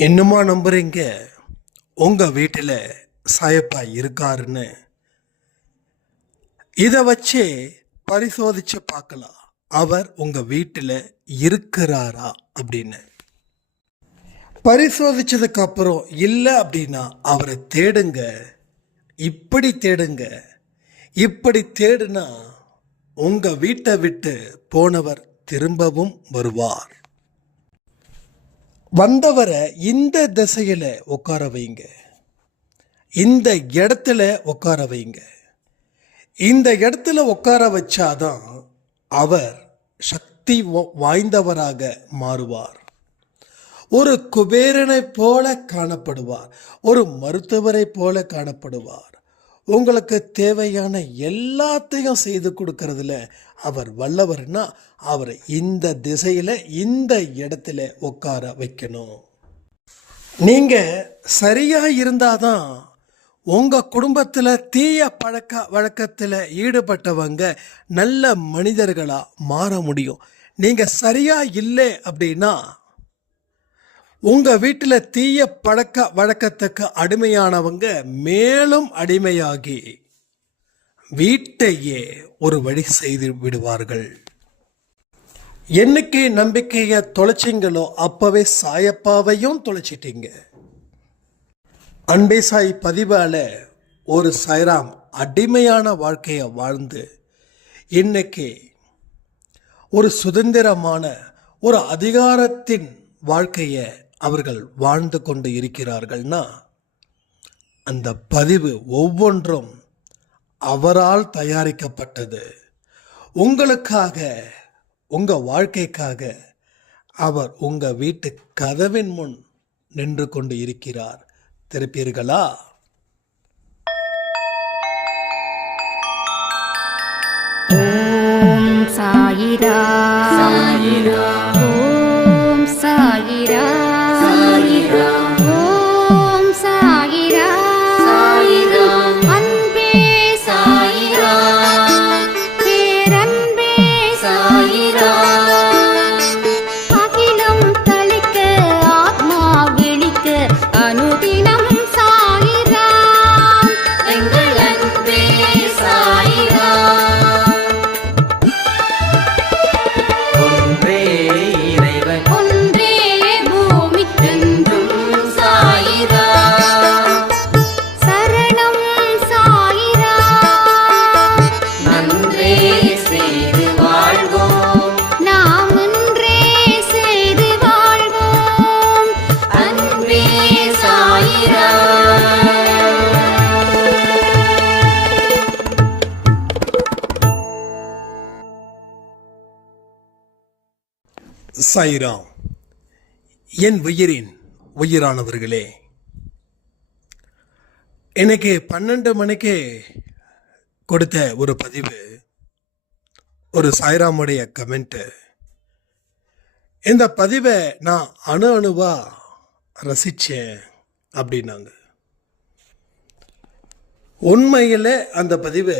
என்னமா நம்புறீங்க உங்கள் வீட்டில் சாயப்பா இருக்காருன்னு? இதை வச்சே பரிசோதிச்சு பார்க்கலாம், அவர் உங்கள் வீட்டில் இருக்கிறாரா அப்படின்னு. பரிசோதிச்சதுக்கு அப்புறம் இல்லை அப்படின்னா அவரை தேடுங்க. இப்படி தேடுங்க. இப்படி தேடுனா உங்கள் வீட்டை விட்டு போனவர் திரும்பவும் வருவார். வந்தவரை இந்த திசையில் உட்கார வைங்க, இந்த இடத்துல உட்கார வைங்க. இந்த இடத்துல உட்கார வச்சாதான் அவர் சக்தி வாய்ந்தவராக மாறுவார். ஒரு குபேரனை போல காணப்படுவார், ஒரு மருத்துவரை போல காணப்படுவார். உங்களுக்கு தேவையான எல்லாத்தையும் செய்து கொடுக்கறதுல அவர் வல்லவர்னா அவரை இந்த திசையில் இந்த இடத்துல உட்கார வைக்கணும். நீங்கள் சரியாக இருந்தாதான் உங்கள் குடும்பத்தில் தீய பழக்க வழக்கத்தில் ஈடுபட்டவங்க நல்ல மனிதர்களாக மாற முடியும். நீங்கள் சரியாக இல்லை அப்படின்னா உங்கள் வீட்டில் தீய பழக்க வழக்கத்துக்கு அடிமையானவங்க மேலும் அடிமையாகி வீட்டையே ஒரு வழி செய்து விடுவார்கள். என்னைக்கு நம்பிக்கையை தொலைச்சிங்களோ அப்பவே சாயப்பாவையும் தொலைச்சிட்டீங்க. அன்பே சாய் பதிவால் ஒரு சாய்ராம் அடிமையான வாழ்க்கையை வாழ்ந்து இன்னைக்கு ஒரு சுதந்திரமான ஒரு அதிகாரத்தின் வாழ்க்கையை அவர்கள் வாழ்ந்து கொண்டு இருக்கிறார்கள்னா அந்த பதிவு ஒவ்வொன்றும் அவரால் தயாரிக்கப்பட்டது. உங்களுக்காக, உங்கள் வாழ்க்கைக்காக அவர் உங்கள் வீட்டு கதவின் முன் நின்று கொண்டு இருக்கிறார். திருப்பீர்களா? ஓம் சாயிரா சாயிரா, ஓம் சாயிரா சாயிரா, ஓம் சாயிரா சாயிரா, அன்பே சாயிரா, பேரன்பே சாயிரா, அகிலம் தளிக்க ஆத்மா விழிக்க அனுதினம் சாயிரா, எங்கள் அன்பே சாயிரா. ஒன்றே இறைவன், ஒன்றே பூமிக்கென்றும் சாயிரா, சரணம் சாயிரா, நன்றே செய்து வாழ்வோம், நாம் ஒன்றே செய்து வாழ்வோம், அன்பே சாயிரா. சாய்ராம். என் உயிரின் உயிரானவர்களே, இன்னைக்கு 12 மணிக்கு கொடுத்த ஒரு பதிவு, ஒரு சாய்ராமுடைய கமெண்ட்டு. இந்த பதிவை நான் அணு அணுவாக ரசித்தேன் அப்படின்னாங்க. உண்மையில் அந்த பதிவு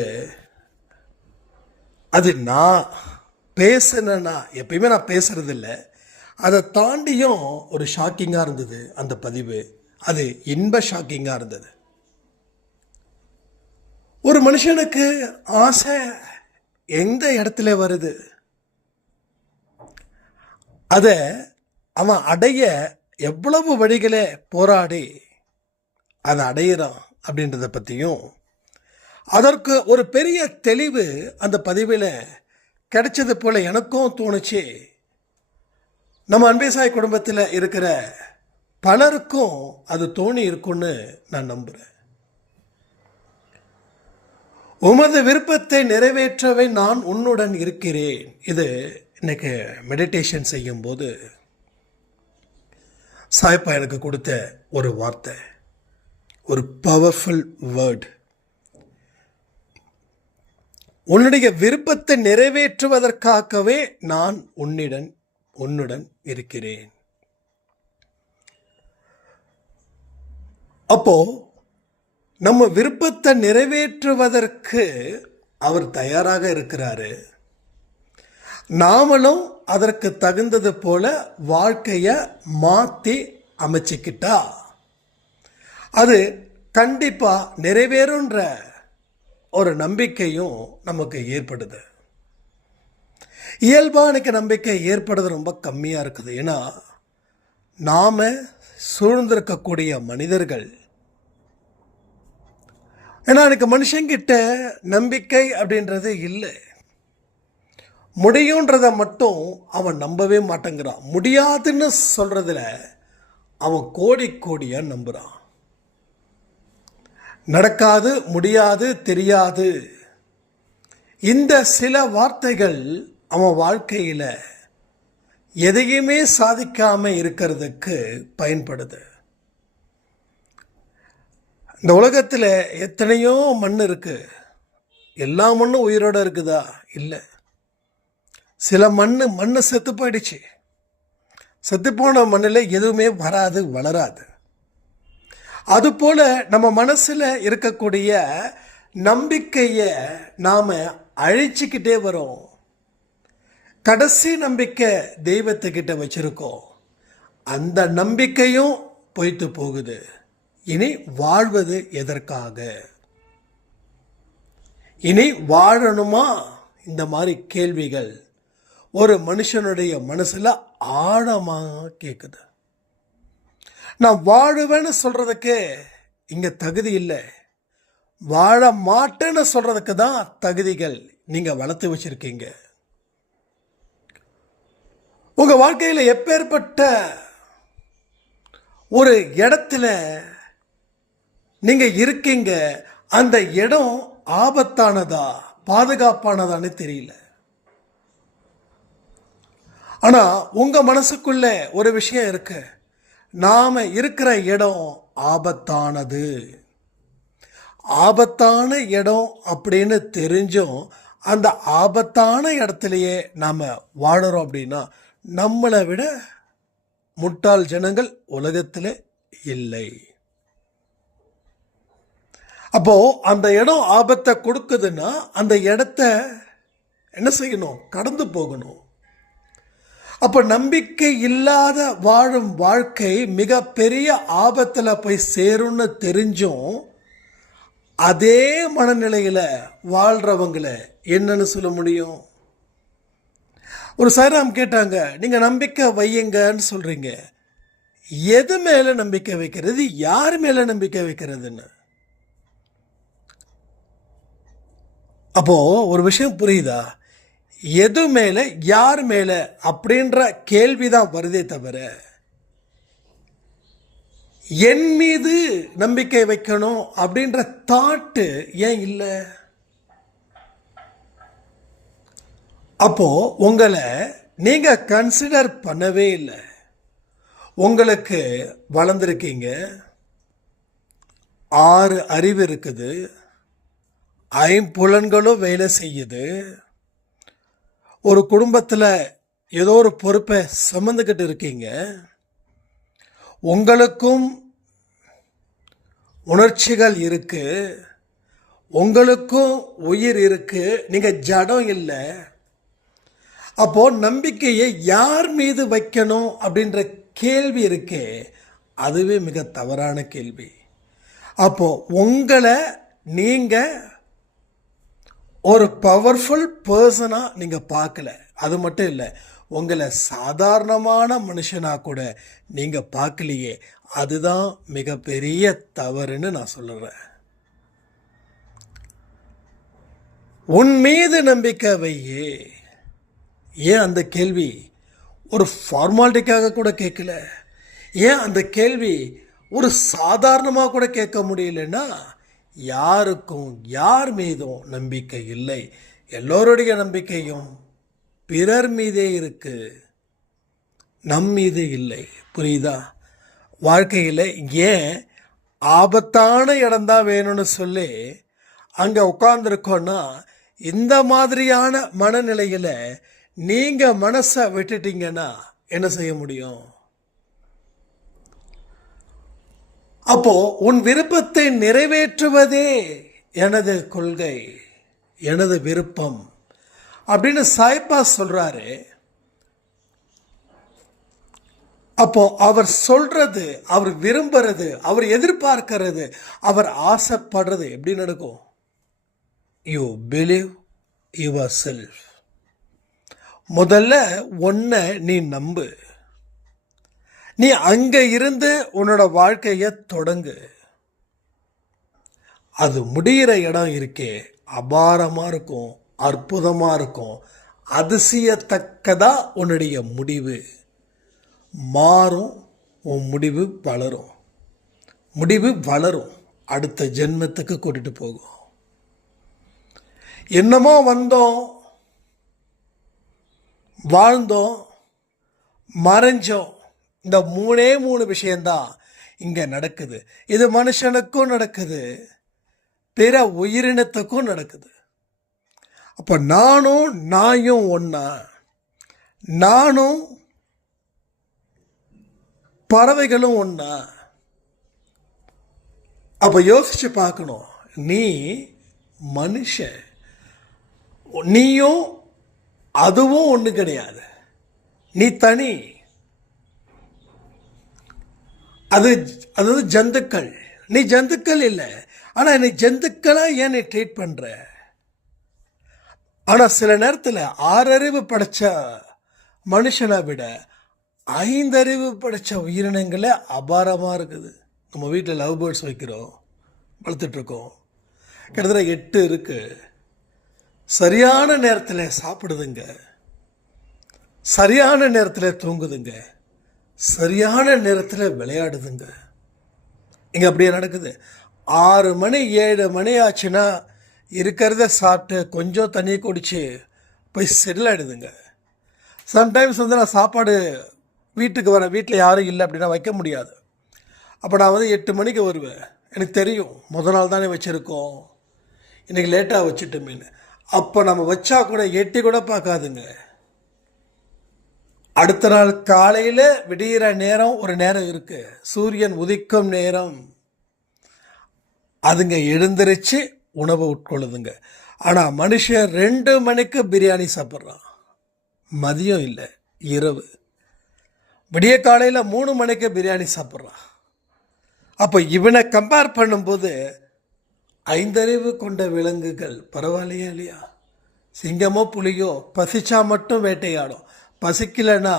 அது நான் பேசுனேன்னா, எப்பயுமே நான் பேசுறது இல்லை, அதை தாண்டியும் ஒரு ஷாக்கிங்காக இருந்தது அந்த பதிவு. அது இன்ப ஷாக்கிங்காக இருந்தது. ஒரு மனுஷனுக்கு ஆசை எந்த இடத்துல வருது, அதை அவன் அடைய எவ்வளவு வழிகளை போராடி அதை அடையிறான் அப்படின்றத பற்றியும், அதற்கு ஒரு பெரிய தெளிவு அந்த பதிவில் கிடைச்சது போல எனக்கும் தோணுச்சு. நம்ம அன்பே சாய் குடும்பத்தில் இருக்கிற பலருக்கும் அது தோணி இருக்குன்னு நான் நம்புகிறேன். உமது விருப்பத்தை நிறைவேற்றவே நான் உன்னுடன் இருக்கிறேன். இது இன்னைக்கு மெடிடேஷன் செய்யும்போது சாய்ப்பா எனக்கு கொடுத்த ஒரு வார்த்தை, ஒரு பவர்ஃபுல் வேர்ட். உன்னுடைய விருப்பத்தை நிறைவேற்றுவதற்காகவே நான் உன்னுடன் இருக்கிறேன். அப்போ நம்ம விருப்பத்தை நிறைவேற்றுவதற்கு அவர் தயாராக இருக்கிறாரு. நாமளும் அதற்கு தகுந்தது போல வாழ்க்கையை மாற்றி அமைச்சிக்கிட்டா அது கண்டிப்பாக நிறைவேறுன்ற ஒரு நம்பிக்கையும் நமக்கு ஏற்படுது. இயல்பாக எனக்கு நம்பிக்கை ஏற்படுறது ரொம்ப கம்மியாக இருக்குது. ஏன்னா நாம் சூழ்ந்திருக்கக்கூடிய மனிதர்கள், ஏன்னா எனக்கு மனுஷங்கிட்ட நம்பிக்கை அப்படின்றது இல்லை. முடியுன்றதை மட்டும் அவன் நம்பவே மாட்டேங்கிறான். முடியாதுன்னு சொல்கிறதுல அவன் கோடியாக நம்புகிறான். நடக்காது, முடியாது, தெரியாது, இந்த சில வார்த்தைகள் அவன் வாழ்க்கையில் எதையுமே சாதிக்காமல் இருக்கிறதுக்கு பயன்படுது. இந்த உலகத்தில் எத்தனையோ மண் இருக்குது. எல்லா மண்ணும் உயிரோடு இருக்குதா? இல்லை. சில மண் செத்து போயிடுச்சு. செத்துப்போன மண்ணில் எதுவுமே வராது, வளராது. அதுபோல் நம்ம மனசில் இருக்கக்கூடிய நம்பிக்கையை நாம் அழிச்சிக்கிட்டே வரோம். கடைசி நம்பிக்கை தெய்வத்துக்கிட்ட வச்சுருக்கோம். அந்த நம்பிக்கையும் போய்த்து போகுது. இனி வாழ்வது எதற்காக? இனி வாழணுமா? இந்த மாதிரி கேள்விகள் ஒரு மனுஷனுடைய மனசில் ஆழமாக கேட்குது. நான் வாழுவேன்னு சொல்கிறதுக்கு இங்கே தகுதி இல்லை. வாழ மாட்டேன்னு சொல்கிறதுக்கு தான் தகுதிகள் நீங்கள் வளர்த்து வச்சுருக்கீங்க. உங்கள் வாழ்க்கையில் எப்பேற்பட்ட ஒரு இடத்துல நீங்கள் இருக்கீங்க, அந்த இடம் ஆபத்தானதா பாதுகாப்பானதான்னு தெரியல. ஆனால் உங்கள் மனசுக்குள்ள ஒரு விஷயம் இருக்கு. நாம் இருக்கிற இடம் ஆபத்தானது. ஆபத்தான இடம் அப்படின்னு தெரிஞ்சும் அந்த ஆபத்தான இடத்துலையே நாம் வாழறோம் அப்படின்னா நம்மளை விட முட்டாள் ஜனங்கள் உலகத்தில் இல்லை. அப்போ அந்த இடம் ஆபத்தை கொடுக்குதுன்னா அந்த இடத்த என்ன செய்யணும்? கடந்து போகணும். அப்போ நம்பிக்கை இல்லாத வாழும் வாழ்க்கை மிக பெரிய ஆபத்தில் போய் சேரும்னு தெரிஞ்சும் அதே மனநிலையில் வாழ்கிறவங்களை என்னன்னு சொல்ல முடியும்? ஒரு சாய்ராம் கேட்டாங்க, நீங்கள் நம்பிக்கை வையுங்கன்னு சொல்கிறீங்க, எது மேலே நம்பிக்கை வைக்கிறது, யார் மேலே நம்பிக்கை வைக்கிறதுன்னு? அப்போது ஒரு விஷயம் புரியுதா? எது மேலே, யார் மேலே அப்படின்ற கேள்விதான் வருதே தவிர என் மீது நம்பிக்கை வைக்கணும் அப்படின்ற தாட்டு ஏன் இல்லை? அப்போ உங்களை நீங்க கன்சிடர் பண்ணவே இல்லை. உங்களுக்கு வளர்ந்துருக்கீங்க, 6 அறிவு இருக்குது, 5 வேலை செய்யுது, ஒரு குடும்பத்தில் ஏதோ ஒரு பொறுப்பை சுமந்துக்கிட்டு இருக்கீங்க. உங்களுக்கும் உணர்ச்சிகள் இருக்கு, உங்களுக்கும் உயிர் இருக்கு, நீங்க ஜடம் இல்லை. அப்போ நம்பிக்கையை யார் மீது வைக்கணும் அப்படின்ற கேள்வி இருக்கே, அதுவே மிக தவறான கேள்வி. அப்போ உங்களை நீங்க ஒரு பவர்ஃபுல் பர்சனாக நீங்கள் பார்க்கல. அது மட்டும் இல்லை, உங்களை சாதாரணமான மனுஷனாக கூட நீங்கள் பார்க்கலையே, அதுதான் மிகப்பெரிய தவறுன்னு நான் சொல்லுறேன். உன் மீது நம்பிக்கை வையே. ஏன் அந்த கேள்வி ஒரு ஃபார்மாலிட்டிக்காக கூட கேட்கல? ஏன் அந்த கேள்வி ஒரு சாதாரணமாக கூட கேட்க முடியலன்னா, யாருக்கும் யார் மீதும் நம்பிக்கை இல்லை. எல்லோருடைய நம்பிக்கையும் பிறர் மீதே இருக்கு, நம் மீது இல்லை. புரியுதா? வாழ்க்கையில் ஏன் ஆபத்தான இடம்தான் வேணும்னு சொல்லி அங்கே உட்கார்ந்துருக்கோன்னா, இந்த மாதிரியான மனநிலையில் நீங்கள் மனசை விட்டுட்டீங்கன்னா என்ன செய்ய முடியும்? அப்போ உன் விருப்பத்தை நிறைவேற்றுவதே எனது கொள்கை, எனது விருப்பம் அப்படின்னு சாய்பா சொல்றாரு. அப்போ அவர் சொல்றது, அவர் விரும்புறது, அவர் எதிர்பார்க்கிறது, அவர் ஆசைப்படுறது எப்படி நடக்கும்? You believe your self. முதல்ல உன்னை நீ நம்பு. நீ அங்க இருந்து உன்னோட வாழ்க்கையை தொடங்கு. அது முடிகிற இடம் இருக்கே, அபாரமா இருக்கும், அற்புதமா இருக்கும், அதிசயத்தக்கதா உன்னுடைய முடிவு மாறும். உன் முடிவு வளரும். முடிவு வளரும், அடுத்த ஜென்மத்துக்கு கூட்டிட்டு போகும். என்னமோ வந்தோம், வாழ்ந்தோம், மறைஞ்சோம். இந்த மூணு விஷயம்தான் இங்க நடக்குது. இது மனுஷனுக்கும் நடக்குது, பிற உயிரினத்துக்கும் நடக்குது. அப்ப நானும் ஒன்னா, நானும் பறவைகளும் ஒன்னா. அப்ப யோசிச்சு பார்க்கணும். நீ மனுஷன், நீயும் அதுவும் ஒண்ணு கிடையாது. நீ தனி. அது ஜந்துக்கள். நீ ஜந்துக்கள் இல்லை. ஆனா நீ ஜந்துக்களா ஏன் நீ ட்ரீட் பண்ற? ஆனா சில நேரத்தில் 6 அறிவு படைச்ச மனுஷனை விட 5 அறிவு படைச்ச உயிரினங்களே அபாரமா இருக்குது. நம்ம வீட்டில் லவ் பேர்ட்ஸ் வைக்கிறோம், வளர்த்துட்டு இருக்கோம். கிட்டத்தட்ட 8 இருக்கு. சரியான நேரத்தில் சாப்பிடுதுங்க, சரியான நேரத்தில் தூங்குதுங்க, சரியான நேரத்தில் விளையாடுதுங்க. இங்க அப்படியே நடக்குது. 6 மணி 7 மணி ஆச்சுன்னா இருக்கிறத சாப்பிட்டு கொஞ்சம் தண்ணி குடிச்சு போய் செட்டில் ஆகிடுதுங்க. சம்டைம்ஸ் நான் சாப்பாடு வீட்டுக்கு வரேன், வீட்டில் யாரும் இல்லை அப்படின்னா வைக்க முடியாது. அப்போ நான் 8 மணிக்கு வருவேன். எனக்கு தெரியும் முத நாள் தானே வச்சுருக்கோம், இன்றைக்கி லேட்டாக வச்சுட்டோமேனு. அப்போ நம்ம வச்சா கூட எட்டி கூட பார்க்காதுங்க. அடுத்த நாள் காலையில் விடிகிற நேரம் ஒரு நேரம் இருக்குது, சூரியன் உதிக்கும் நேரம். அதுங்க எழுந்திரிச்சு உணவை உட்கொள்ளுதுங்க. ஆனால் மனுஷன் 2 மணிக்கு பிரியாணி சாப்பிட்றான். மதியம் இல்லை, இரவு. விடிய காலையில் 3 மணிக்கு பிரியாணி சாப்பிட்றான். அப்போ இவனை கம்பேர் பண்ணும்போது 5 அறிவு கொண்ட விலங்குகள் பரவாயில்லையா இல்லையா? சிங்கமோ புலியோ பசிச்சா மட்டும் வேட்டையாடும், பசிக்கலைன்னா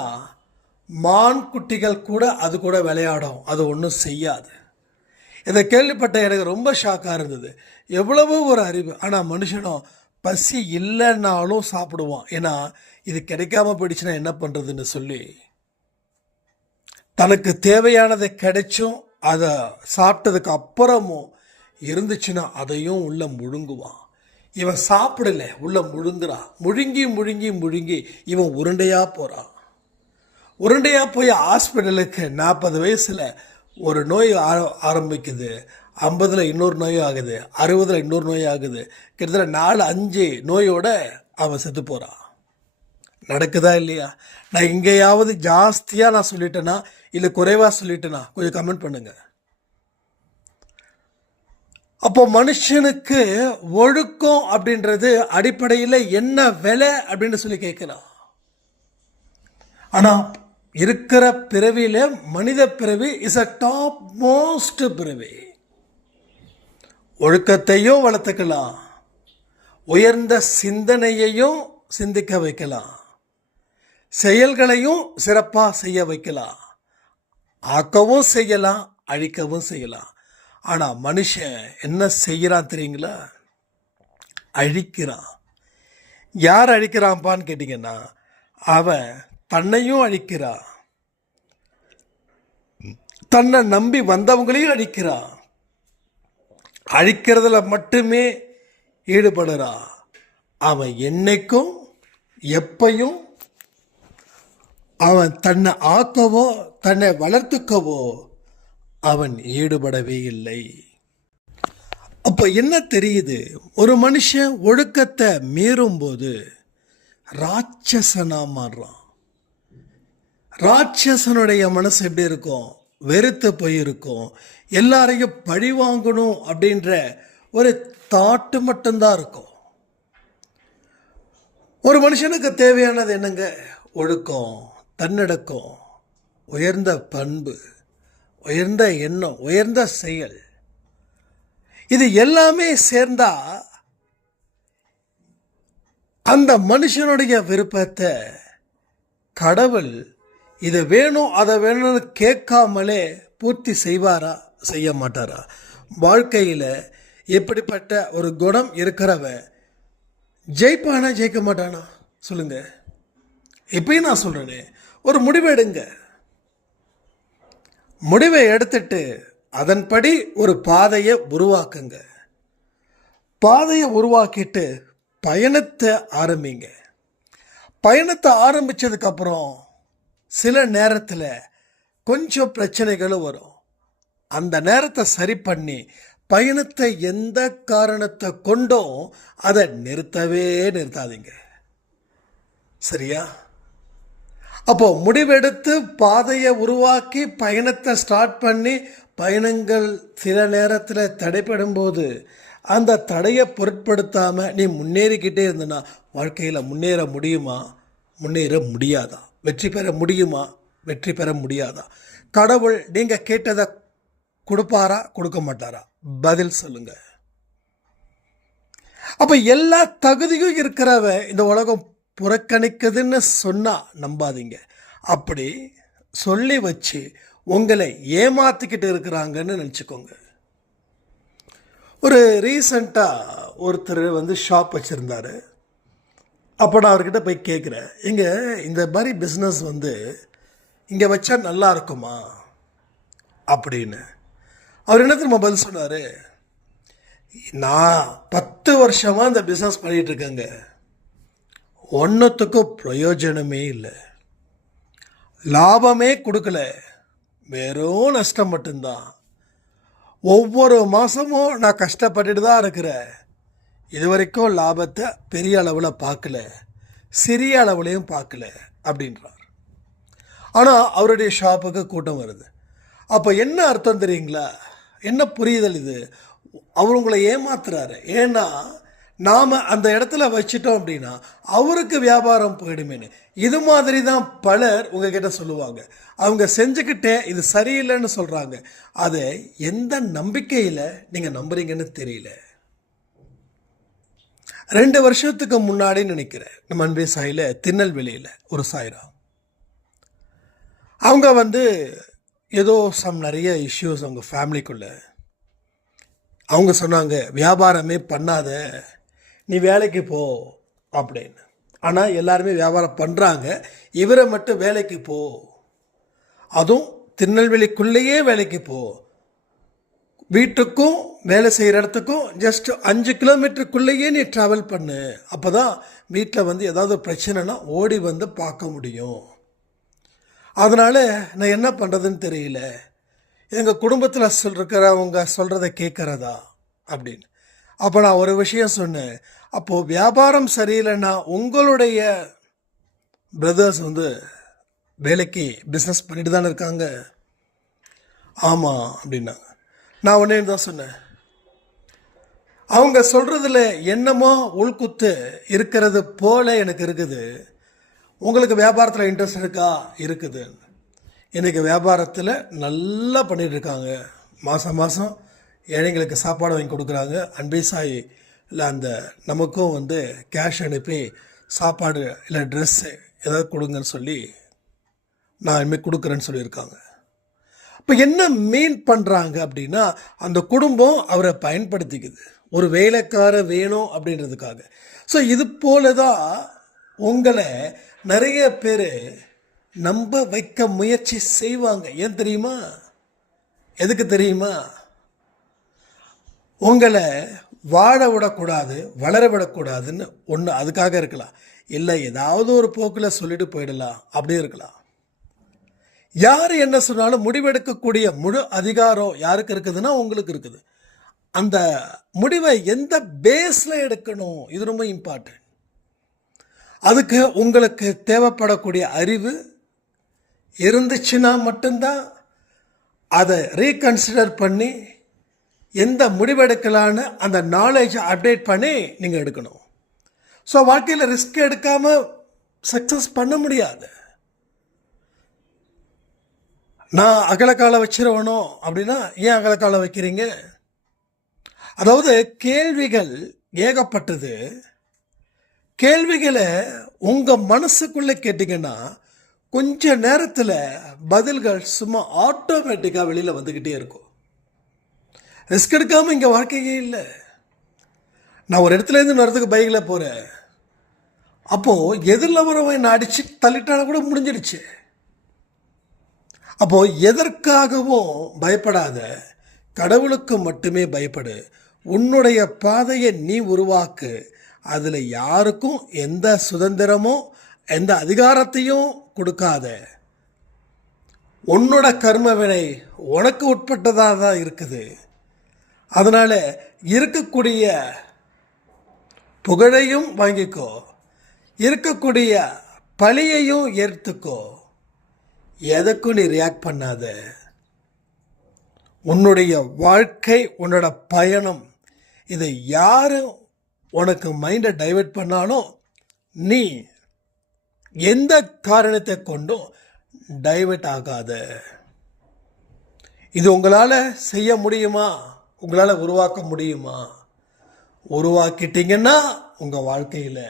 மான் குட்டிகள் கூட அது கூட விளையாடும், அது ஒன்றும் செய்யாது. இதை கேள்விப்பட்ட எனக்கு ரொம்ப ஷாக்காக இருந்தது. எவ்வளவோ ஒரு அறிவு. ஆனால் மனுஷனும் பசி இல்லைன்னாலும் சாப்பிடுவான். ஏன்னா இது கிடைக்காம போயிடுச்சுன்னா என்ன பண்ணுறதுன்னு சொல்லி தனக்கு தேவையானதை கிடைச்சும் அதை சாப்பிட்டதுக்கு அப்புறமும் இருந்துச்சுன்னா அதையும் உள்ள முழுங்குவான். இவன் சாப்பிடல, உள்ள முழுங்குறான். முழுங்கி முழுங்கி முழுங்கி இவன் உருண்டையாக போகிறான். உருண்டையாக போய் ஹாஸ்பிட்டலுக்கு 40 வயசில் ஒரு நோய் ஆரம்பிக்குது, 50ல் இன்னொரு நோய் ஆகுது, 60ல் இன்னொரு நோய் ஆகுது. கிட்டத்தட்ட 4-5 நோயோட அவன் செத்து போகிறான். நடக்குதா இல்லையா? நான் எங்கேயாவது ஜாஸ்தியாக நான் சொல்லிட்டேன்னா இல்லை குறைவாக சொல்லிட்டேன்னா கொஞ்சம் கமெண்ட் பண்ணுங்க. அப்போ மனுஷனுக்கு ஒழுக்கம் அப்படின்றது அடிப்படையில் என்ன விலை அப்படின்னு சொல்லி கேட்கலாம். ஆனால் இருக்கிற பிறவியில மனித பிறவி இஸ் அ டாப் மோஸ்ட் பிறவி. ஒழுக்கத்தையும் வளர்த்துக்கலாம், உயர்ந்த சிந்தனையையும் சிந்திக்க வைக்கலாம், செயல்களையும் சிறப்பாக செய்ய வைக்கலாம், ஆக்கவும் செய்யலாம், அழிக்கவும் செய்யலாம். ஆனால் மனுஷன் என்ன செய்கிறான் தெரியுங்களா? அழிக்கிறான். யார் அழிக்கிறான்ப்பான்னு கேட்டிங்கன்னா அவன் தன்னையும் அழிக்கிறான், தன்னை நம்பி வந்தவங்களையும் அழிக்கிறான். அழிக்கிறதுல மட்டுமே ஈடுபடுறான். அவன் என்னைக்கும் எப்பையும் அவன் தன்னை ஆக்கவோ தன்னை வளர்த்துக்கவோ அவன் ஈடுபடவே இல்லை. அப்போ என்ன தெரியுது? ஒரு மனுஷன் ஒழுக்கத்தை மீறும்போது ராட்சசனா மாறுறான். ராட்சசனுடைய மனசு எப்படி இருக்கும்? வெறுத்து போயிருக்கும். எல்லாரையும் பழி வாங்கணும் அப்படின்ற ஒரு தாட்டு மட்டும்தான் இருக்கும். ஒரு மனுஷனுக்கு தேவையானது என்னங்க? ஒழுக்கம், தன்னடக்கம், உயர்ந்த பண்பு, உயர்ந்த எண்ணம், உயர்ந்த செயல், இது எல்லாமே சேர்ந்தா அந்த மனுஷனுடைய விருப்பத்தை கடவுள் இதை வேணும் அதை வேணும்னு கேட்காமலே பூர்த்தி செய்வாரா, செய்ய மாட்டாரா? வாழ்க்கையில் எப்படிப்பட்ட ஒரு குணம் இருக்கிறவன் ஜெயிப்பானா ஜெயிக்க மாட்டானா சொல்லுங்க? இப்பயும் நான் சொல்கிறேனே, ஒரு முடிவை எடுங்க. முடிவை எடுத்துட்டு அதன்படி ஒரு பாதையை உருவாக்குங்க. பாதையை உருவாக்கிட்டு பயணத்தை ஆரம்பிங்க. பயணத்தை ஆரம்பித்ததுக்கப்புறம் சில நேரத்தில் கொஞ்சம் பிரச்சனைகளும் வரும். அந்த நேரத்தை சரி பண்ணி பயணத்தை எந்த காரணத்தை கொண்டும் அதை நிறுத்தாதீங்க. சரியா? அப்போ முடிவெடுத்து பாதையை உருவாக்கி பயணத்தை ஸ்டார்ட் பண்ணி பயணங்கள் சில நேரத்தில் தடைப்படும் போது அந்த தடையை பொருட்படுத்தாமல் நீ முன்னேறிக்கிட்டே இருந்தனா வாழ்க்கையில் முன்னேற முடியுமா, முன்னேற முடியாதா? வெற்றி பெற முடியுமா, வெற்றி பெற முடியாதா? கடவுள் நீங்கள் கேட்டதை கொடுப்பாரா, கொடுக்க மாட்டாரா? பதில் சொல்லுங்க. அப்போ எல்லா தகுதியும் இருக்கிறவ இந்த உலகம் புறக்கணிக்குதுன்னு சொன்னால் நம்பாதீங்க. அப்படி சொல்லி வச்சு உங்களை ஏமாற்றிக்கிட்டு இருக்கிறாங்கன்னு நினச்சிக்கோங்க. ஒரு ரீசண்டாக ஒருத்தர் ஷாப் வச்சுருந்தார். அப்போ நான் அவர்கிட்ட போய் கேட்குறேன், இங்கே இந்த மாதிரி பிஸ்னஸ் இங்கே வச்சா நல்லா இருக்குமா அப்படின்னு. அவர் என்ன திரும்ப பதில் சொன்னார், நான் 10 வருஷமாக இந்த பிஸ்னஸ் பண்ணிகிட்ருக்கேங்க, ஒன்றுத்துக்கும் பிரயோஜனமே இல்லை, லாபமே கொடுக்கல, வெறும் நஷ்டம் மட்டும்தான். ஒவ்வொரு மாதமும் நான் கஷ்டப்பட்டுட்டு தான் இருக்கிறேன். இது வரைக்கும் லாபத்தை பெரிய அளவில் பார்க்கல, சிறிய அளவுலையும் பார்க்கல அப்படின்றார். ஆனால் அவருடைய ஷாப்புக்கு கூட்டம் வருது. அப்போ என்ன அர்த்தம் தெரியுங்களா? என்ன புரியுதல் இது? அவர் உங்களை ஏமாத்துறாரு. ஏன்னா நாம் அந்த இடத்துல வச்சிட்டோம் அப்படின்னா அவருக்கு வியாபாரம் போயிடுமேனு. இது மாதிரி தான் பலர் உங்ககிட்ட சொல்லுவாங்க. அவங்க செஞ்சுக்கிட்டே இது சரியில்லைன்னு சொல்கிறாங்க. அதை எந்த நம்பிக்கையில் நீங்கள் நம்புறீங்கன்னு தெரியல. 2 வருஷத்துக்கு முன்னாடி நினைக்கிறேன், நம்ம அன்பே சாயில் திருநெல்வேலியில் ஒரு சாயிரா, அவங்க ஏதோ நிறைய இஷ்யூஸ் அவங்க ஃபேமிலிக்குள்ளே. அவங்க சொன்னாங்க, வியாபாரமே பண்ணாத, நீ வேலைக்கு போ அப்படின்னு. ஆனால் எல்லாருமே வியாபாரம் பண்ணுறாங்க, இவரை மட்டும் வேலைக்கு போ, அதுவும் திருநெல்வேலிக்குள்ளேயே வேலைக்கு போ, வீட்டுக்கும் வேலை செய்கிற இடத்துக்கும் ஜஸ்ட் 5 கிலோமீட்டருக்குள்ளேயே நீ ட்ராவல் பண்ணு, அப்போ தான் வீட்டில் ஏதாவது பிரச்சனைனா ஓடி பார்க்க முடியும். அதனால் நான் என்ன பண்ணுறதுன்னு தெரியல, எங்கள் குடும்பத்தில் இருக்கிறவங்க சொல்கிறத கேட்குறதா அப்படின்னு. அப்போ நான் ஒரு விஷயம் சொன்னேன், அப்போது வியாபாரம் சரியில்லைன்னா உங்களுடைய பிரதர்ஸ் வேலைக்கு பிஸ்னஸ் பண்ணிட்டு தானே இருக்காங்க. ஆமாம் அப்படின்னாங்க. நான் உடனே தான் சொன்னேன், அவங்க சொல்கிறதுல என்னமோ உள்குத்து இருக்கிறது போல எனக்கு இருக்குது. உங்களுக்கு வியாபாரத்தில் இன்ட்ரெஸ்ட் இருக்கா? இருக்குது. எனக்கு வியாபாரத்தில் நல்லா பண்ணிகிட்ருக்காங்க. மாதம் மாதம் ஏழைங்களுக்கு சாப்பாடு வாங்கி கொடுக்குறாங்க. அன்பே சாய் இல்லை அந்த நமக்கும் கேஷ் அனுப்பி சாப்பாடு இல்லை ட்ரெஸ்ஸு ஏதாவது கொடுங்கன்னு சொல்லி நான் இனிமேல் கொடுக்குறேன்னு சொல்லியிருக்காங்க. இப்போ என்ன மீன் பண்ணுறாங்க அப்படின்னா, அந்த குடும்பம் அவரை பயன்படுத்திக்குது, ஒரு வேலைக்கார வேணும் அப்படின்றதுக்காக. ஸோ இது போல தான் உங்களை நிறைய பேர் நம்ப வைக்க முயற்சி செய்வாங்க. ஏன் தெரியுமா? எதுக்கு தெரியுமா? உங்களை வாழ விடக்கூடாது, வளர விடக்கூடாதுன்னு ஒன்று அதுக்காக இருக்கலாம். இல்லை ஏதாவது ஒரு போக்கில் சொல்லிட்டு போயிடலாம், அப்படியே இருக்கலாம். யார் என்ன சொன்னாலும் முடிவெடுக்கக்கூடிய முழு அதிகாரம் யாருக்கு இருக்குதுன்னா உங்களுக்கு இருக்குது. அந்த முடிவை எந்த பேஸில் எடுக்கணும், இது ரொம்ப இம்பார்ட்டன்ட். அதுக்கு உங்களுக்கு தேவைப்படக்கூடிய அறிவு இருந்துச்சுன்னா மட்டும்தான் அதை ரீகன்சிடர் பண்ணி எந்த முடிவெடுக்கலான்னு அந்த நாலேஜை அப்டேட் பண்ணி நீங்கள் எடுக்கணும். ஸோ வாழ்க்கையில் ரிஸ்க் எடுக்காமல் சக்ஸஸ் பண்ண முடியாது. நான் அகலக்கால வச்சிருவனோ அப்படின்னா ஏன் அகலக்கால வைக்கிறீங்க? அதாவது கேள்விகள் ஏகப்பட்டது. கேள்விகளை உங்க மனசுக்குள்ள கேட்டீங்கன்னா கொஞ்ச நேரத்தில் பதில்கள் சும்மா ஆட்டோமேட்டிக்காக வெளியில் வந்துக்கிட்டே இருக்கும். ரிஸ்க் எடுக்காமல் இங்கே வாழ்க்கையே இல்லை. நான் ஒரு இடத்துலேருந்து இன்னொரு இடத்துக்கு பைக்கில் போகிறேன். அப்போது எதிரில் வரவன் என்னை அடித்து தள்ளிட்டான கூட முடிஞ்சிடுச்சு. அப்போது எதற்காகவும் பயப்படாத, கடவுளுக்கு மட்டுமே பயப்படு. உன்னுடைய பாதையை நீ உருவாக்கு. அதில் யாருக்கும் எந்த சுதந்திரமோ எந்த அதிகாரத்தையும் கொடுக்காத. உன்னோட கர்ம வினை உனக்கு உட்பட்டதாக தான் இருக்குது. அதனால் இருக்கக்கூடிய புகழையும் வாங்கிக்கோ, இருக்கக்கூடிய பழியையும் ஏற்றுக்கோ. எதுக்கும் நீ ரியாக்ட் பண்ணாத. உன்னுடைய வாழ்க்கை, உன்னோட பயணம், இதை யாரும் உனக்கு மைண்டை டைவர்ட் பண்ணாலும் நீ எந்த காரணத்தை கொண்டும் டைவர்ட் ஆகாத. இது உங்களால் செய்ய முடியுமா? உங்களால் உருவாக்க முடியுமா? உருவாக்கிட்டீங்கன்னா உங்கள் வாழ்க்கையில்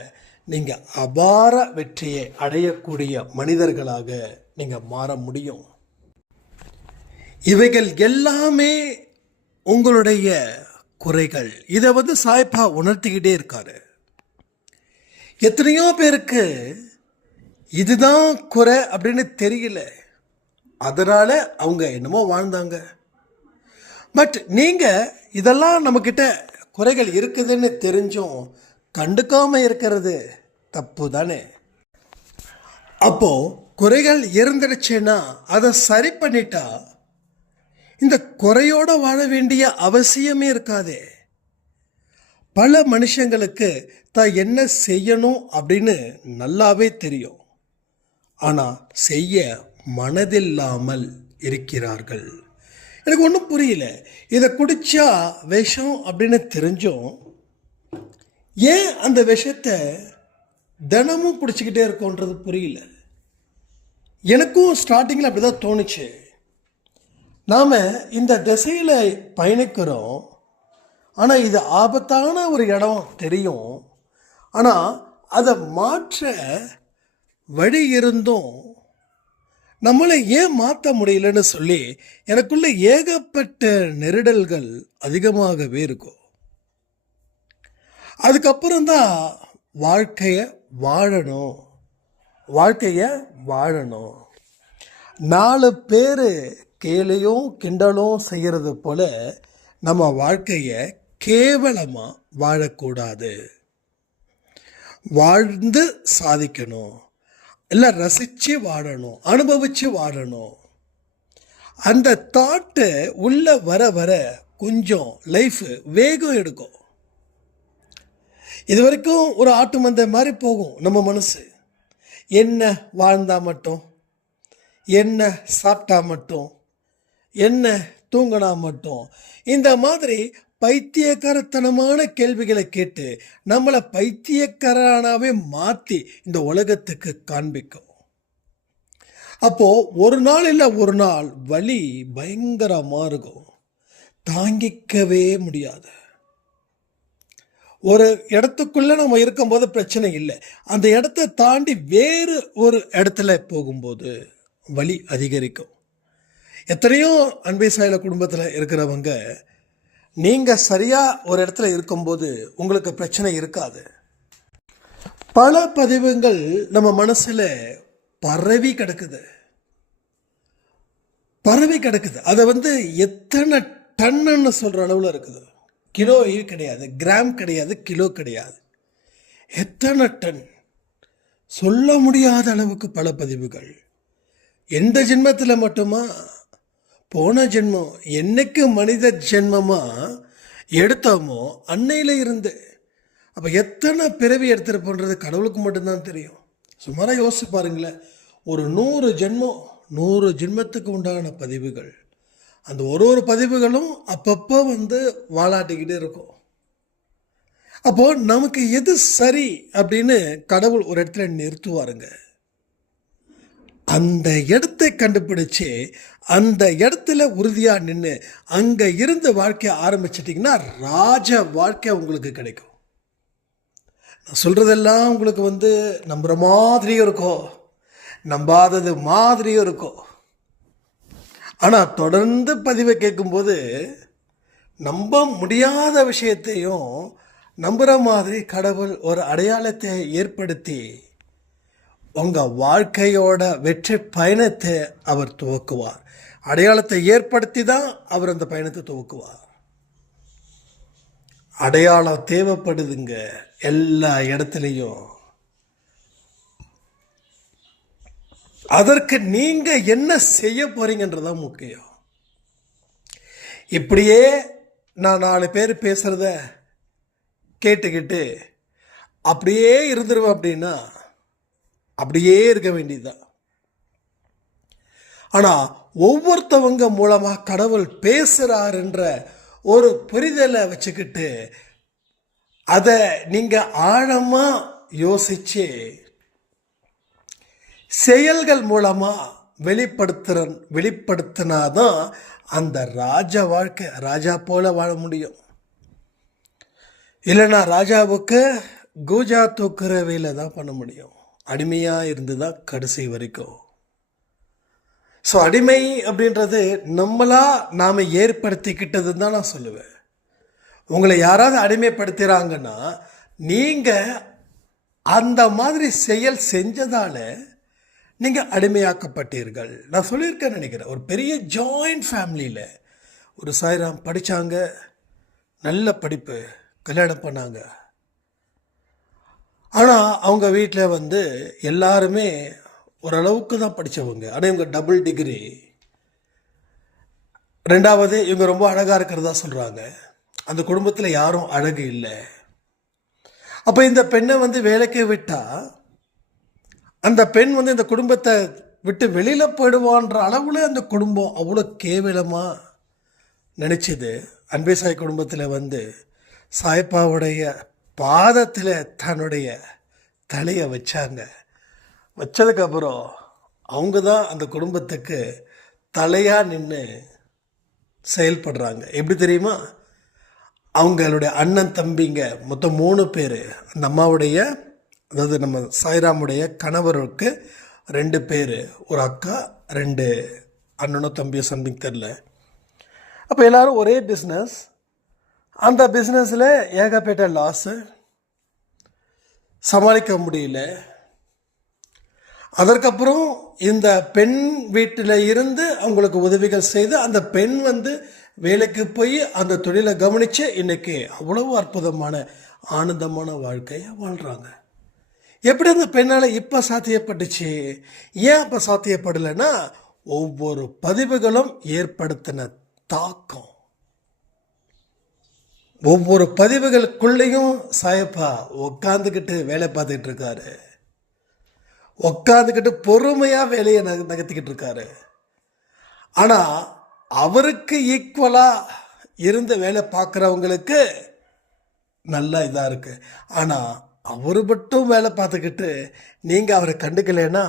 நீங்கள் அபார வெற்றியை அடையக்கூடிய மனிதர்களாக நீங்கள் மாற முடியும். இவைகள் எல்லாமே உங்களுடைய குறைகள். இதை சாய்ப்பா உணர்த்திக்கிட்டே இருக்காரு. எத்தனையோ பேருக்கு இதுதான் குறை அப்படின்னு தெரியல, அதனால் அவங்க என்னமோ வாழ்ந்தாங்க. பட் நீங்கள் இதெல்லாம் நம்மக்கிட்ட குறைகள் இருக்குதுன்னு தெரிஞ்சும் கண்டுக்காமல் இருக்கிறது தப்பு தானே? அப்போது குறைகள் இருந்துடுச்சுன்னா அதை சரி பண்ணிட்டா இந்த குறையோடு வாழ வேண்டிய அவசியமே இருக்காதே. பல மனுஷங்களுக்கு தான் என்ன செய்யணும் அப்படின்னு நல்லாவே தெரியும், ஆனால் செய்ய மனதில்லாமல் இருக்கிறார்கள். எனக்கு ஒன்றும் புரியல. இதை குடித்தா விஷம் அப்படின்னு தெரிஞ்சும் ஏன் அந்த விஷத்தை தினமும் குடிச்சிக்கிட்டே இருக்கோன்றது புரியல. எனக்கும் ஸ்டார்டிங்கில் அப்படி தான் தோணுச்சு. நாம் இந்த திசையில் பயணிக்கிறோம், ஆனால் இது ஆபத்தான ஒரு இடம் தெரியும். ஆனால் அதை மாற்ற வழி இருந்தும் நம்மளை ஏன் மாற்ற முடியலன்னு சொல்லி எனக்குள்ள ஏகப்பட்ட நெருடல்கள் அதிகமாகவே இருக்கும். அதுக்கப்புறம்தான் வாழ்க்கையை வாழணும். 4 பேர் கேலியும் கிண்டலும் செய்கிறது போல நம்ம வாழ்க்கையை கேவலமாக வாழக்கூடாது. வாழ்ந்து சாதிக்கணும், எல்லாம் ரசித்து வாழணும், அனுபவித்து வாழணும். அந்த தாட்டு உள்ள வர வர கொஞ்சம் லைஃப் வேகம் எடுக்கும். இது வரைக்கும் ஒரு ஆட்டு மந்தை மாதிரி போகும் நம்ம மனசு. என்ன வாழ்ந்தா மட்டும், என்ன சாப்பிட்டா மட்டும், என்ன தூங்கினா மட்டும், இந்த மாதிரி பைத்தியக்காரத்தனமான கேள்விகளை கேட்டு நம்மளை பைத்தியக்காரனாவே மாற்றி இந்த உலகத்துக்கு காண்பிக்கும். அப்போது ஒரு நாள் இல்லை ஒரு நாள் வலி பயங்கரமாக இருக்கும், தாங்கிக்கவே முடியாது. ஒரு இடத்துக்குள்ளே நம்ம இருக்கும்போது பிரச்சனை இல்லை, அந்த இடத்த தாண்டி வேறு ஒரு இடத்துல போகும்போது வலி அதிகரிக்கும். எத்தனையோ அன்பை சாயல குடும்பத்தில் இருக்கிறவங்க நீங்கள் சரியாக ஒரு இடத்துல இருக்கும்போது உங்களுக்கு பிரச்சனை இருக்காது. பல பதிவுகள் நம்ம மனசில் பரவி கிடக்குது. அதை எத்தனை டன்னுன்னு சொல்கிற அளவில் இருக்குது. கிலோ கிடையாது, கிராம் கிடையாது, கிலோ கிடையாது, எத்தனை டன் சொல்ல முடியாத அளவுக்கு பல பதிவுகள். எந்த ஜென்மத்தில் மட்டுமா? போன ஜென்மம் என்னைக்கு மனித ஜென்மமாக எடுத்தோமோ அன்னையில் இருந்து. அப்போ எத்தனை பிறவி எடுத்துருப்போன்றது கடவுளுக்கு மட்டும்தான் தெரியும். சுமாராக யோசிச்சு பாருங்களேன். ஒரு 100 ஜென்மத்துக்கு உண்டான பதிவுகள். அந்த ஒரு பதிவுகளும் அப்பப்போ வாலாட்டிக்கிட்டே இருக்கும். அப்போது நமக்கு எது சரி அப்படின்னு கடவுள் ஒரு இடத்துல நிறுத்துவாருங்க. அந்த இடத்தை கண்டுபிடிச்சு அந்த இடத்துல உறுதியாக நின்று அங்கே இருந்து வாழ்க்கையை ஆரம்பிச்சிட்டிங்கன்னா ராஜ வாழ்க்கை உங்களுக்கு கிடைக்கும். நான் சொல்கிறதெல்லாம் உங்களுக்கு நம்புகிற மாதிரியும் இருக்கும், நம்பாதது மாதிரியும் இருக்கும். ஆனால் தொடர்ந்து பதிவை கேட்கும்போது நம்ப முடியாத விஷயத்தையும் நம்புகிற மாதிரி கடவுள் ஒரு அடையாளத்தை ஏற்படுத்தி உங்கள் வாழ்க்கையோட வெற்றி பயணத்தை அவர் துவக்குவார். அடையாளத்தை ஏற்படுத்தி தான் அவர் அந்த பயணத்தை துவக்குவார். அடையாளம் தேவைப்படுதுங்க எல்லா இடத்துலையும். அதற்கு நீங்க என்ன செய்ய போறீங்கன்றதான் முக்கியம். இப்படியே நான் 4 பேர் பேசுறத கேட்டுக்கிட்டு அப்படியே இருந்துருவேன் அப்படின்னா அப்படியே இருக்க வேண்டியதுதான். ஆனால் ஒவ்வொருத்தவங்க மூலமாக கடவுள் பேசுகிறாருன்ற ஒரு புரிதலை வச்சுக்கிட்டு அதை நீங்கள் ஆழமாக யோசித்து செயல்கள் மூலமாக வெளிப்படுத்தினாதான் அந்த ராஜா வாழ்க்கை ராஜா போல வாழ முடியும். இல்லைன்னா ராஜாவுக்கு கூஜா தூக்குற வேலை தான் பண்ண முடியும். அடிமையாக இருந்து தான் கடைசி வரைக்கும். ஸோ அடிமை அப்படின்றது நாம் ஏற்படுத்திக்கிட்டது தான் நான் சொல்லுவேன். உங்களை யாராவது அடிமைப்படுத்துகிறாங்கன்னா நீங்கள் அந்த மாதிரி செயல் செஞ்சதால நீங்கள் அடிமையாக்கப்பட்டீர்கள். நான் சொல்லியிருக்கேன்னு நினைக்கிறேன். ஒரு பெரிய ஜாயிண்ட் ஃபேமிலியில் ஒரு சாய்ராம் படித்தாங்க, நல்ல படிப்பு, கல்யாணம் பண்ணாங்க. ஆனால் அவங்க வீட்டில் எல்லாருமே ஓரளவுக்கு தான் படித்தவங்க. ஆனால் இவங்க டபுள் டிகிரி. 2வது இவங்க ரொம்ப அழகாக இருக்கிறதா சொல்கிறாங்க. அந்த குடும்பத்தில் யாரும் அழகு இல்லை. அப்போ இந்த பெண்ணை வேலைக்கு விட்டால் அந்த பெண் இந்த குடும்பத்தை விட்டு வெளியில் போயிடுவான்ற அளவில் அந்த குடும்பம் அவ்வளோ கேவலமாக நினச்சிது. அன்பே சாய் குடும்பத்தில் சாய்ப்பாவுடைய பாதத்தில் தன்னுடைய தலையை வச்சாங்க. வச்சதுக்கப்புறம் அவங்க தான் அந்த குடும்பத்துக்கு தலையாக நின்று செயல்படுறாங்க. எப்படி தெரியுமா? அவங்களுடைய அண்ணன் தம்பிங்க மொத்தம் 3 பேர். அந்த அம்மாவுடைய, அதாவது நம்ம சாய்ராமுடைய கணவருக்கு 2 பேர், ஒரு அக்கா, 2 அண்ணனோ தம்பியோ சம்திங் தெரில. அப்போ எல்லோரும் ஒரே பிஸ்னஸ். அந்த பிஸ்னஸில் ஏகப்பட்ட லாஸு, சமாளிக்க முடியல. அதற்கப்புறம் இந்த பெண் வீட்டில் இருந்து அவங்களுக்கு உதவிகள் செய்து அந்த பெண் வேலைக்கு போய் அந்த தொழிலை கவனித்து இன்றைக்கி அவ்வளவு அற்புதமான ஆனந்தமான வாழ்க்கையை வாழ்கிறாங்க. எப்படி அந்த பெண்ணால் இப்போ சாத்தியப்பட்டுச்சு? ஏன் அப்போ சாத்தியப்படலைன்னா ஒவ்வொரு பதிவுகளும் ஏற்படுத்தின தாக்கம். ஒவ்வொரு பதிவுகளுக்குள்ளேயும் சாயப்பா உட்காந்துக்கிட்டு வேலை பார்த்துக்கிட்டு இருக்காரு, உட்காந்துக்கிட்டு பொறுமையாக வேலையை நகர்த்திக்கிட்டு இருக்காரு. ஆனால் அவருக்கு ஈக்குவலாக இருந்து வேலை பார்க்குறவங்களுக்கு நல்லா இதாக இருக்குது. ஆனால் அவர் மட்டும் வேலை பார்த்துக்கிட்டு நீங்கள் அவரை கண்டுக்கலைன்னா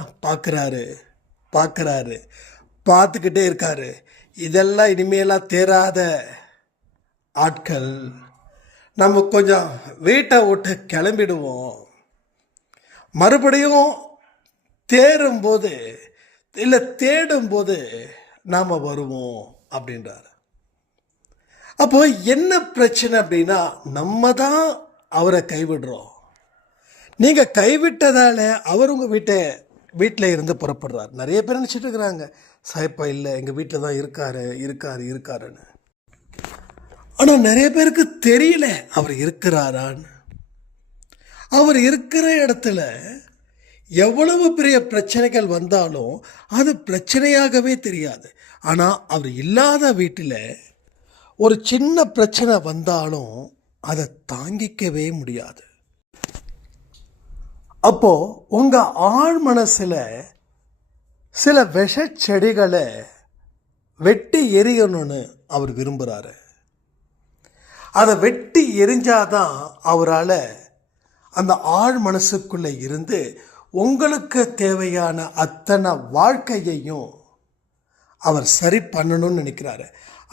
பார்த்துக்கிட்டே இருக்காரு. இதெல்லாம் இனிமேலாம் தேராத ஆட்கள். நம்ம கொஞ்சம் வீட்டை விட்டு கிளம்பிடுவோம், மறுபடியும் தேடும்போது நாம் வருவோம் அப்படின்றார். அப்போ என்ன பிரச்சனை அப்படின்னா நம்ம தான் அவரை கைவிடுறோம். நீங்கள் கைவிட்டதால் அவர் உங்கள் வீட்டில் இருந்து புறப்படுறார். நிறைய பேர் நினச்சிட்டு இருக்கிறாங்க சாய்ப்பா இல்லை எங்கள் வீட்டில் தான் இருக்காருன்னு. ஆனால் நிறைய பேருக்கு தெரியல அவர் இருக்கிறாரான்னு. அவர் இருக்கிற இடத்துல எவ்வளவு பெரிய பிரச்சனைகள் வந்தாலும் அது பிரச்சனையாகவே தெரியாது. ஆனால் அவர் இல்லாத வீட்டில் ஒரு சின்ன பிரச்சனை வந்தாலும் அதை தாங்கிக்கவே முடியாது. அப்போது உங்கள் ஆழ் மனசில் சில விஷ செடிகளை வெட்டி எறியணும்னு அவர் விரும்புகிறாரு. அதை வெட்டி எரிஞ்சாதான் அவரால் அந்த ஆழ் மனசுக்குள்ளே இருந்து உங்களுக்கு தேவையான அத்தனை வாழ்க்கையையும் அவர் சரி பண்ணணும்னு நினைக்கிறாரு.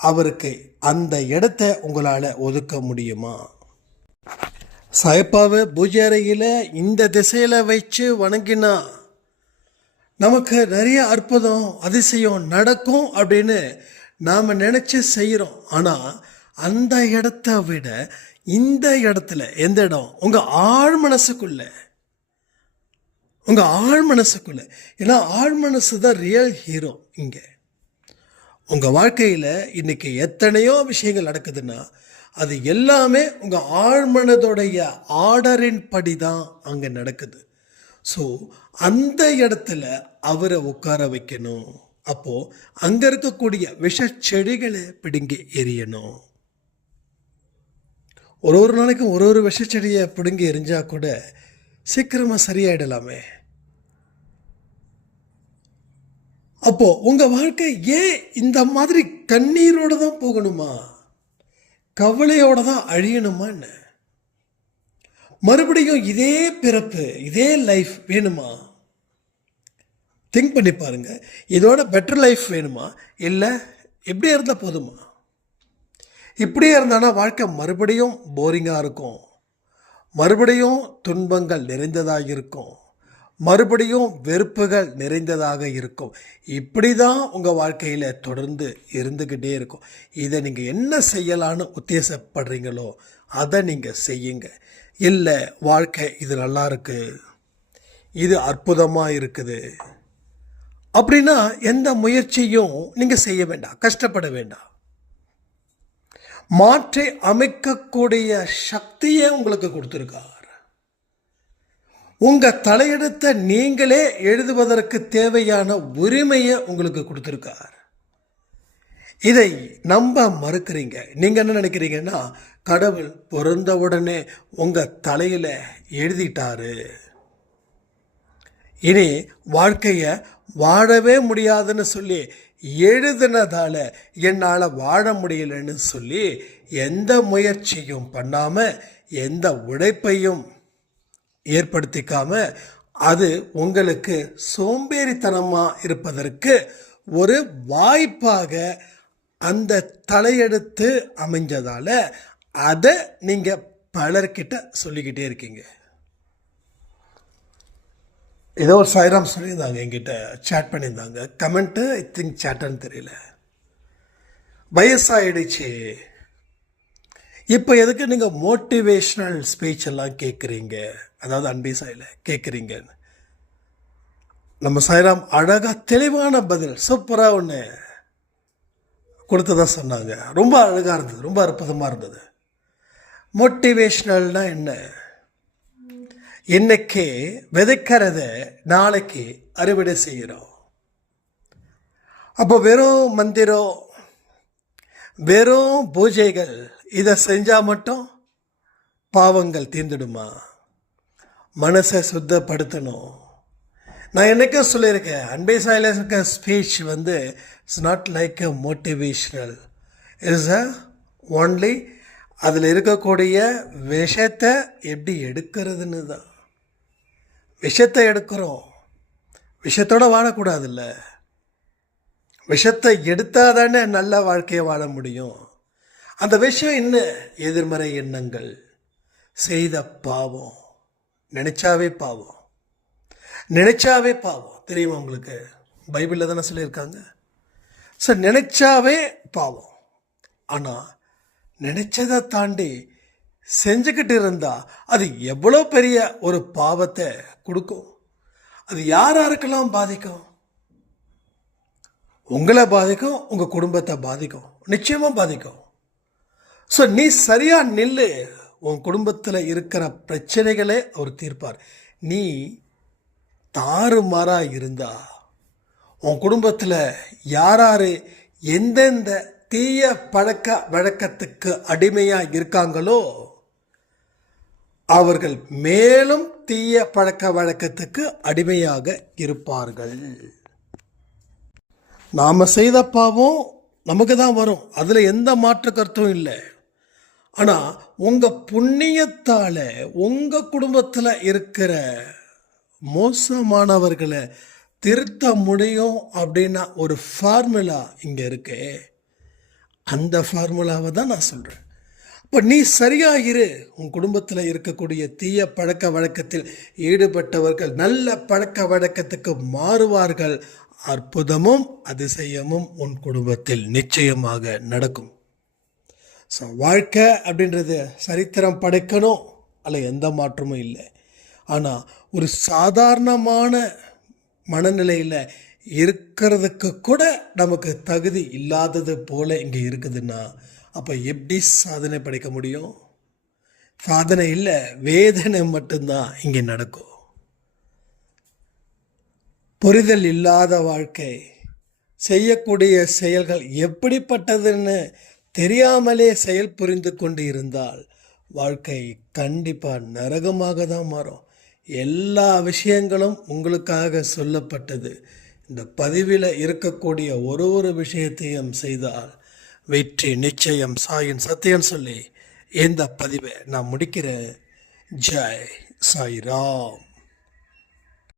அவருக்கு அந்த இடத்த உங்களால் ஒதுக்க முடியுமா? சாயப்பாவை பூஜை அறையில் இந்த திசையில் வச்சு வணங்கினா நமக்கு நிறைய அற்புதம் அதிசயம் நடக்கும் அப்படின்னு நாம் நினச்சி செய்கிறோம். ஆனால் அந்த இடத்த விட இந்த இடத்துல எந்த இடம்? உங்கள் ஆழ் மனசுக்குள்ளே, உங்கள் ஆழ் மனசுக்குள்ளே. ஏன்னா ஆழ் மனசு தான் ரியல் ஹீரோ. இங்கே உங்கள் வாழ்க்கையில் இன்றைக்கி எத்தனையோ விஷயங்கள் நடக்குதுன்னா அது எல்லாமே உங்கள் ஆழ்மனதோடைய ஆர்டரின் படி தான் அங்கே நடக்குது. ஸோ அந்த இடத்துல அவரை உட்கார வைக்கணும். அப்போது அங்கே இருக்கக்கூடிய விஷ செடிகளை பிடுங்கி எரியணும். ஒரு நாளைக்கும் ஒரு விஷச்செடியை பிடுங்கி எரிஞ்சால் கூட சீக்கிரமாக சரியாயிடலாமே. அப்போது உங்கள் வாழ்க்கை ஏன் இந்த மாதிரி கண்ணீரோடு தான் போகணுமா? கவலையோடு தான் அழியணுமா என்ன? மறுபடியும் இதே பிறப்பு, இதே லைஃப் வேணுமா? திங்க் பண்ணி பாருங்க. இதோட பெட்டர் லைஃப் வேணுமா, இல்லை இப்படியே இருந்தால் போதுமா? இப்படியே இருந்தானா வாழ்க்கை மறுபடியும் போரிங்காக இருக்கும், மறுபடியும் துன்பங்கள் நிறைந்ததாக இருக்கும், மறுபடியும் வெறுப்புகள் நிறைந்ததாக இருக்கும். இப்படி தான் உங்கள் வாழ்க்கையில் தொடர்ந்து இருந்துக்கிட்டே இருக்கும். இதை நீங்கள் என்ன செய்யலான்னு உத்தேசப்படுறீங்களோ அதை நீங்கள் செய்யுங்க. இல்லை வாழ்க்கை இது நல்லா இருக்கு, இது அற்புதமாக இருக்குது அப்படின்னா எந்த முயற்சியும் நீங்கள் செய்ய வேண்டாம், கஷ்டப்பட வேண்டாம். மாற்றி அமைக்கக்கூடிய சக்தியை உங்களுக்கு கொடுத்துருக்கார். உங்கள் தலையெழுத்தை நீங்களே எழுதுவதற்கு தேவையான உரிமையை உங்களுக்கு கொடுத்துருக்கார். இதை நம்ப மறுக்கிறீங்க. நீங்கள் என்ன நினைக்கிறீங்கன்னா கடவுள் பிறந்த உடனே உங்கள் தலையில் எழுதிட்டாரு, இனி வாழ்க்கையை வாழவே முடியாதுன்னு சொல்லி எழுதுனதால என்னால் வாழ முடியலன்னு சொல்லி எந்த முயற்சியும் பண்ணாமல் எந்த உழைப்பையும் ஏற்படுத்திக்காம அது உங்களுக்கு சோம்பேறித்தனமாக இருப்பதற்கு ஒரு வாய்ப்பாக அந்த தலையெடுத்து அமைஞ்சதால் அதை நீங்கள் பலர்கிட்ட சொல்லிக்கிட்டே இருக்கீங்க. ஏதோ ஒரு சாய்ராம் சொல்லியிருந்தாங்க, என்கிட்ட சேட் பண்ணியிருந்தாங்க. கமெண்ட்டு ஐ திங்க் சேட்டான்னு தெரியல. வயசாயிடுச்சு, இப்போ எதுக்கு நீங்கள் மோட்டிவேஷ்னல் ஸ்பீச் எல்லாம் கேட்குறீங்க, அதாவது அன்பி சாயில் கேட்குறீங்கன்னு. நம்ம சாய்ராம் அழகாக தெளிவான பதில் சூப்பராக ஒன்று கொடுத்ததான் சொன்னாங்க. ரொம்ப அழகாக இருந்தது, ரொம்ப அற்புதமாக இருந்தது. மோட்டிவேஷ்னல்னால் என்ன? இன்னைக்கு விதைக்கிறத நாளைக்கு அறுவடை செய்கிறோம். அப்போ வெறும் மந்திரம், வெறும் பூஜைகள் இதை செஞ்சால் மட்டும் பாவங்கள் தீர்ந்துடுமா? மனசை சுத்தப்படுத்தணும். நான் என்றைக்கும் சொல்லியிருக்கேன், அன்பே சாயில் இருக்க speech it's not like a motivational, it's a only அதில் இருக்கக்கூடிய விஷத்தை எப்படி எடுக்கிறதுன்னு தான். விஷத்தை எடுக்கிறோம், விஷத்தோடு வாழக்கூடாதுல்ல. விஷத்தை எடுத்தால் தானே நல்ல வாழ்க்கையை வாழ முடியும். அந்த விஷயம் என்ன? எதிர்மறை எண்ணங்கள், செய்த பாவம், நினைச்சாவே பாவம், நினைச்சாவே பாவம். தெரியுமா உங்களுக்கு? பைபிளில் தானே சொல்லியிருக்காங்க. சார் நினைச்சாவே பாவம். ஆனால் நினைச்சதை தாண்டி செஞ்சுக்கிட்டு இருந்தா அது எவ்வளோ பெரிய ஒரு பாவத்தை கொடுக்கும். அது யாருக்கெல்லாம் பாதிக்கும்? உங்களை பாதிக்கும், உங்கள் குடும்பத்தை பாதிக்கும், நிச்சயமாக பாதிக்கும். ஸோ நீ சரியாக நில்லு, உன் குடும்பத்தில் இருக்கிற பிரச்சனைகளே அவர் தீர்ப்பார். நீ தாறுமாறாக இருந்தா உன் குடும்பத்தில் யார் எந்தெந்த தீய பழக்க வழக்கத்துக்கு அடிமையாக இருக்காங்களோ அவர்கள் மேலும் தீய பழக்க வழக்கத்துக்கு அடிமையாக இருப்பார்கள். நாம் செய்த பாவம் நமக்கு தான் வரும், அதில் எந்த மாற்று கருத்தும் இல்லை. ஆனால் உங்கள் புண்ணியத்தால் உங்கள் குடும்பத்தில் இருக்கிற மோசமானவர்களை திருத்த முடியும் அப்படின்னா ஒரு ஃபார்முலா இங்கே இருக்கு. அந்த ஃபார்முலாவை தான் நான் சொல்கிறேன். இப்போ நீ சரியாக இரு. உன் குடும்பத்தில் இருக்கக்கூடிய தீய பழக்க வழக்கத்தில் ஈடுபட்டவர்கள் நல்ல பழக்க வழக்கத்துக்கு மாறுவார்கள். அற்புதமும் அதிசயமும் உன் குடும்பத்தில் நிச்சயமாக நடக்கும். ஸோ வாழ்க்கை அப்படின்றது சரித்திரம் படைக்கணும் அல்ல, எந்த மாற்றமும் இல்லை. ஆனால் ஒரு சாதாரணமான மனநிலையில் இருக்கிறதுக்கு கூட நமக்கு தகுதி இல்லாதது போல இங்கே இருக்குதுன்னா அப்போ எப்படி சாதனை படைக்க முடியும்? சாதனை இல்லை, வேதனை மட்டும்தான் இங்கே நடக்கும். புரிதல் இல்லாத வாழ்க்கை, செய்யக்கூடிய செயல்கள் எப்படிப்பட்டதுன்னு தெரியாமலே செயல் புரிந்து கொண்டு இருந்தால் வாழ்க்கை கண்டிப்பாக நரகமாக தான் மாறும். எல்லா விஷயங்களும் உங்களுக்காக சொல்லப்பட்டது. இந்த பதிவில் இருக்கக்கூடிய ஒரு விஷயத்தையும் செய்தால் வெற்றி நிச்சயம். சாயின் சத்தியம் சொல்லி இந்த பதிவை நான் முடிக்கிறேன். ஜெய் சாய்ராம்.